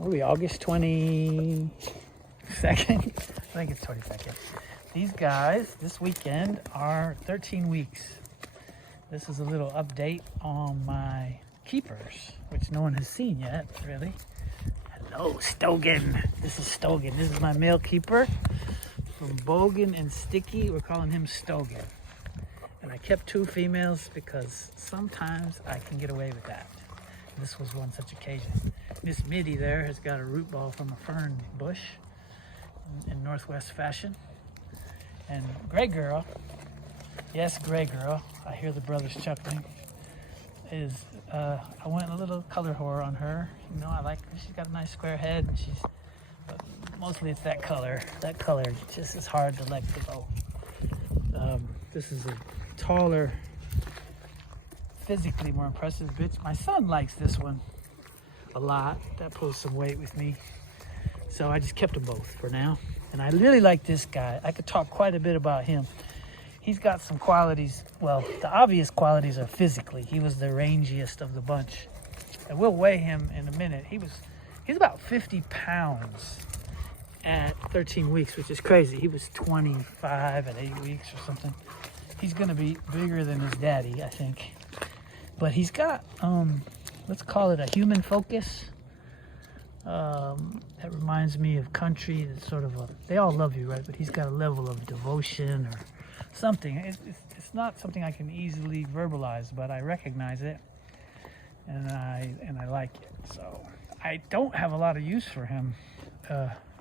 what are we, August 22nd? I think it's 22nd. These guys this weekend are 13 weeks. This is a little update on my keepers, which no one has seen yet, really. Hello, Stogan. This is Stogan. This is my male keeper from Bogan and Sticky. We're calling him Stogan. And I kept 2 females because sometimes I can get away with that. This was one such occasion. Miss Midi there has got a root ball from a fern bush in Northwest fashion. And Greygirl, yes, Greygirl, I hear the brothers chuckling, is, I went a little color horror on her. You know, I like her. She's got a nice square head, and but mostly it's that color. That color just is hard to let go. This is a taller, physically more impressive bitch. My son likes this one a lot. That pulls some weight with me. So I just kept them both for now. And I really like this guy. I could talk quite a bit about him. He's got some qualities. Well, the obvious qualities are physically. He was the rangiest of the bunch. And we'll weigh him in a minute. He's about 50 pounds at 13 weeks, which is crazy. He was 25 at 8 weeks or something. He's gonna be bigger than his daddy, I think. But he's got, let's call it a human focus. That reminds me of country. It's sort of they all love you, right? But he's got a level of devotion or something. It's not something I can easily verbalize, but I recognize it, and I like it. So I don't have a lot of use for him,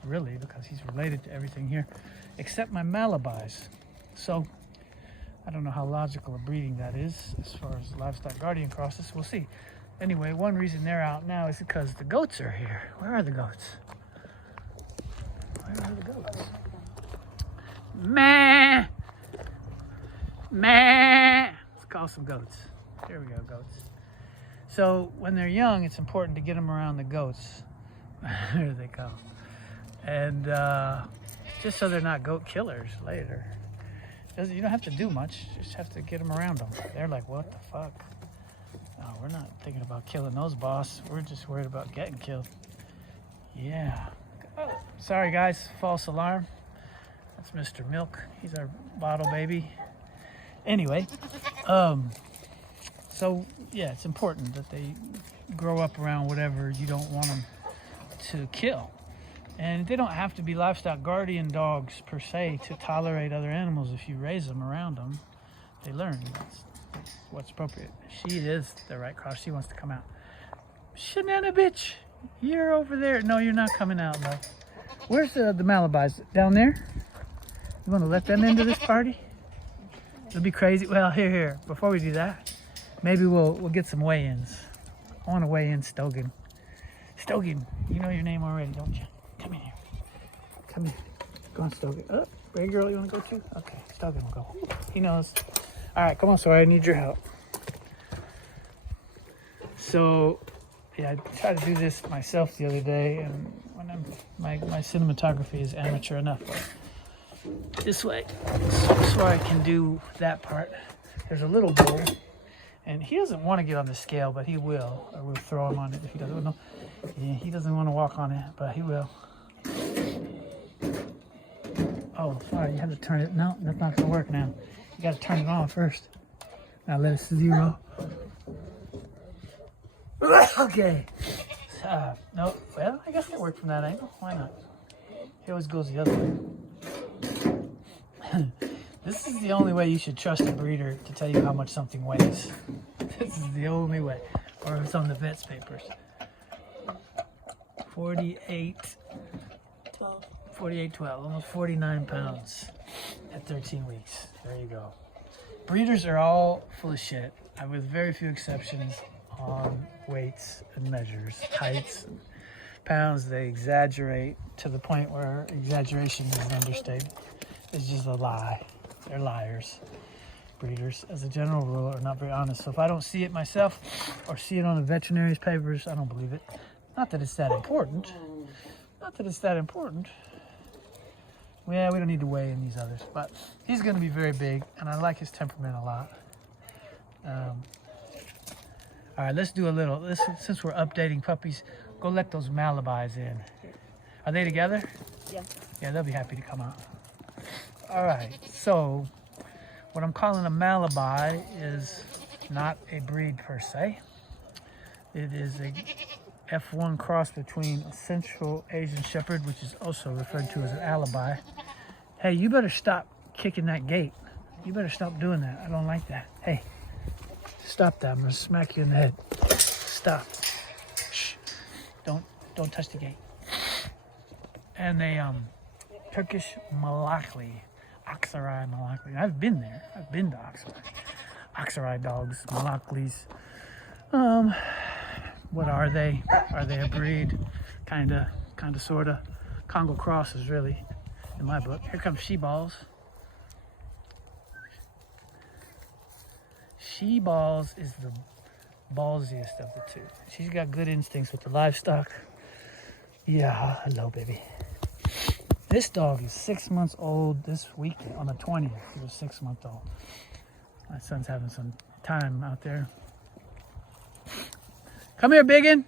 really, because he's related to everything here, except my Malabais. So I don't know how logical a breeding that is as far as livestock guardian crosses. We'll see. Anyway, one reason they're out now is because the goats are here. Where are the goats? Where are the goats? Meh! Meh! Let's call some goats. There we go, goats. So when they're young, it's important to get them around the goats. There they go. And just so they're not goat killers later. You don't have to do much. You just have to get them around them. They're like, what the fuck? No, we're not thinking about killing those, boss. We're just worried about getting killed. Yeah. Oh, sorry, guys. False alarm. That's Mr. Milk. He's our bottle baby. Anyway, so, yeah, it's important that they grow up around whatever you don't want them to kill. And they don't have to be livestock guardian dogs, per se, to tolerate other animals. If you raise them around them, they learn. That's what's appropriate. She is the right cross. She wants to come out. Shanana bitch, you're over there. No, you're not coming out, love. Where's the Malabais? Down there? You want to let them into this party? It'll be crazy. Well, here. Before we do that, maybe we'll get some weigh-ins. I want to weigh in Stogan. Stogan, you know your name already, don't you? Come in here. Come here. Go on, Stogan. Oh, Greygirl, you want to go too? Okay, Stogan will go. He knows. All right, come on, sorry, I need your help. So, yeah, I tried to do this myself the other day, and when my cinematography is amateur enough. But this way, so I can do that part. There's a little bowl, and he doesn't want to get on the scale, but he will. Or we'll throw him on it if he doesn't. No, yeah, he doesn't want to walk on it, but he will. Oh, sorry, you have to turn it. No, that's not going to work now. You got to turn it on first. Now let it 0. Okay. No, well, I guess that worked from that angle. Why not? It always goes the other way. This is the only way you should trust a breeder to tell you how much something weighs. This is the only way. Or it's on the vet's papers. 48.12, almost 49 pounds at 13 weeks. There you go. Breeders are all full of shit, with very few exceptions on weights and measures, heights and pounds. They exaggerate to the point where exaggeration is an understatement. It's just a lie. They're liars. Breeders, as a general rule, are not very honest. So if I don't see it myself or see it on the veterinary's papers, I don't believe it. Not that it's that important. Not that it's that important. Yeah, we don't need to weigh in these others, but he's going to be very big, and I like his temperament a lot. All right, let's do a little, since we're updating puppies, Go let those Malabais in. Are they together? Yeah. Yeah, they'll be happy to come out. All right, so what I'm calling a Malabai is not a breed per se. It is a F1 cross between a Central Asian Shepherd, which is also referred to as an alibi. Hey, you better stop kicking that gate. You better stop doing that. I don't like that. Hey, stop that. I'm gonna smack you in the head. Stop. Shh. Don't touch the gate. And they Turkish Malakli, Aksaray Malakli. I've been there. I've been to Aksaray. Aksaray dogs, Malaklis. What are they? Are they a breed? Kinda, sorta. Congo crosses, really, in my book. Here comes Sheballs. Sheballs is the ballsiest of the two. She's got good instincts with the livestock. Yeah, hello, baby. This dog is 6 months old this weekend. On the 20th, he was 6 months old. My son's having some time out there. Come here, Biggun.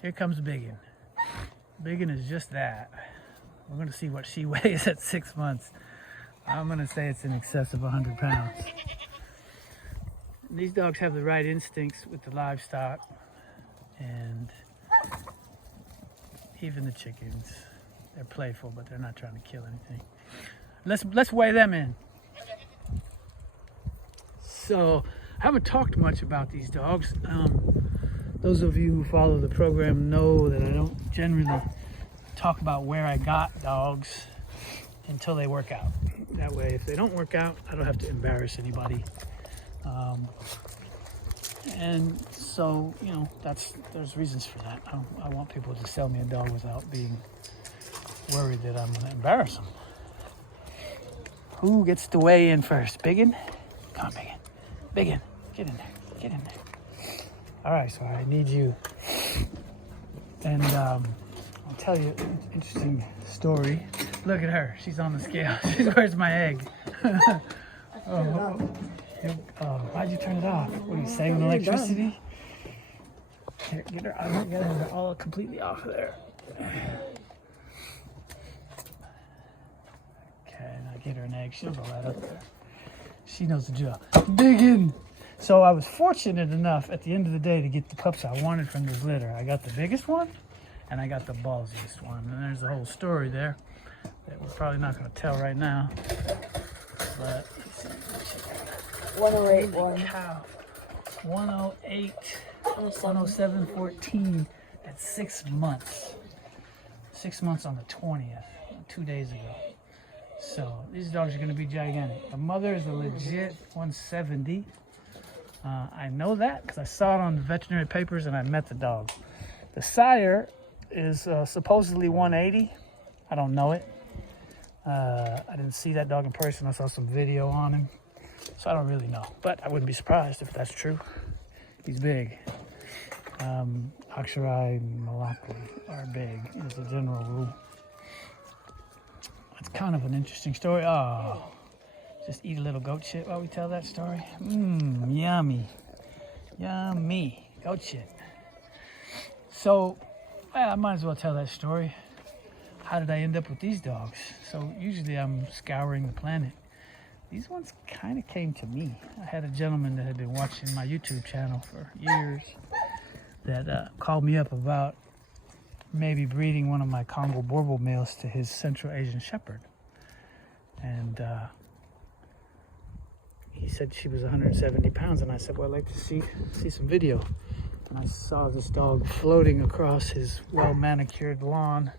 Here comes Biggun. Biggun is just that. We're going to see what she weighs at 6 months. I'm going to say it's in excess of 100 pounds. These dogs have the right instincts with the livestock, and even the chickens. They're playful, but they're not trying to kill anything. Let's weigh them in. So I haven't talked much about these dogs. Those of you who follow the program know that I don't generally talk about where I got dogs until they work out. That way, if they don't work out, I don't have to embarrass anybody. And so, you know, there's reasons for that. I want people to sell me a dog without being worried that I'm going to embarrass them. Who gets to weigh in first? Biggun? Come on, Biggun. Biggun, get in there. Get in there. All right, so I need you. And I'll tell you an interesting story. Look at her. She's on the scale. Where's my egg? Why'd you turn it off? What are you saving electricity? Here, get her all completely off of there. Okay, now get her an egg. She'll go right up there. She knows the drill. Biggun! So I was fortunate enough at the end of the day to get the pups I wanted from this litter. I got the biggest one and I got the ballsiest one. And there's a whole story there that we're probably not going to tell right now. But let's see. 108 one. Cow. 108. 107.14 at 6 months. 6 months on the 20th, 2 days ago. So these dogs are going to be gigantic. The mother is a legit 170. I know that because I saw it on the veterinary papers and I met the dog. The sire is supposedly 180. I don't know it. I didn't see that dog in person. I saw some video on him. So I don't really know. But I wouldn't be surprised if that's true. He's big. Aksaray and Malakli are big as a general rule. It's kind of an interesting story. Oh, just eat a little goat shit while we tell that story. Yummy. Yummy. Goat shit. So, I might as well tell that story. How did I end up with these dogs? So, usually I'm scouring the planet. These ones kind of came to me. I had a gentleman that had been watching my YouTube channel for years that called me up about maybe breeding one of my Congo Borbal males to his Central Asian Shepherd. And he said she was 170 pounds. And I said, well, I'd like to see some video. And I saw this dog floating across his well-manicured lawn.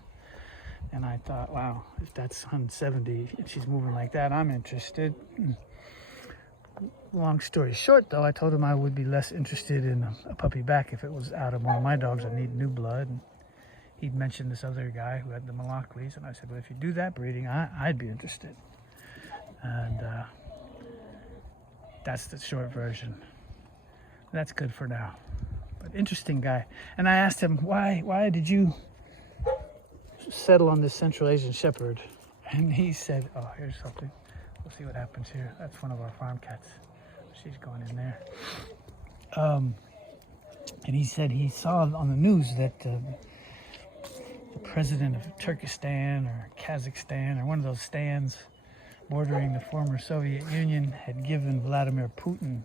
And I thought, wow, if that's 170 and she's moving like that, I'm interested. Long story short, though, I told him I would be less interested in a puppy back if it was out of one of my dogs. I need new blood. And he'd mentioned this other guy who had the Malaklis, and I said, well, if you do that breeding, I'd be interested. And that's the short version. That's good for now. But interesting guy. And I asked him, why did you settle on this Central Asian Shepherd? And he said, oh, here's something. We'll see what happens here. That's one of our farm cats. She's going in there. And he said he saw on the news that the president of Turkestan or Kazakhstan or one of those stands bordering the former Soviet Union had given Vladimir Putin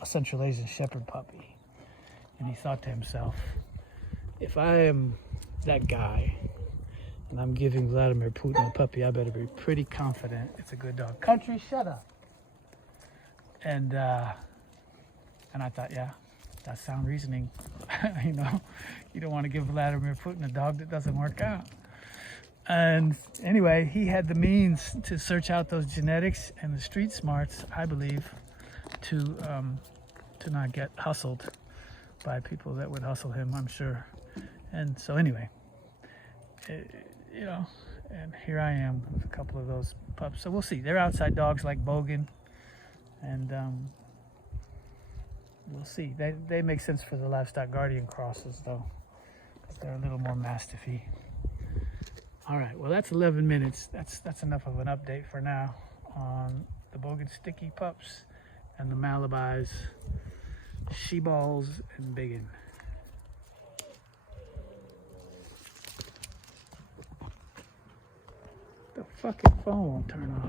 a Central Asian Shepherd puppy. And he thought to himself, if I am that guy and I'm giving Vladimir Putin a puppy, I better be pretty confident it's a good dog. Country, shut up. And I thought, yeah, that's sound reasoning. You know, you don't want to give Vladimir Putin a dog that doesn't work out. And anyway, he had the means to search out those genetics and the street smarts, I believe, to not get hustled by people that would hustle him, I'm sure. And so anyway, you know, and here I am with a couple of those pups. So we'll see. They're outside dogs like Bogan, and we'll see. They make sense for the livestock guardian crosses, though, because they're a little more mastiffy. All right, well, that's 11 minutes. That's enough of an update for now on the Bogan sticky pups and the Malabais, Sheballs, and Biggun. The fucking phone won't turn off.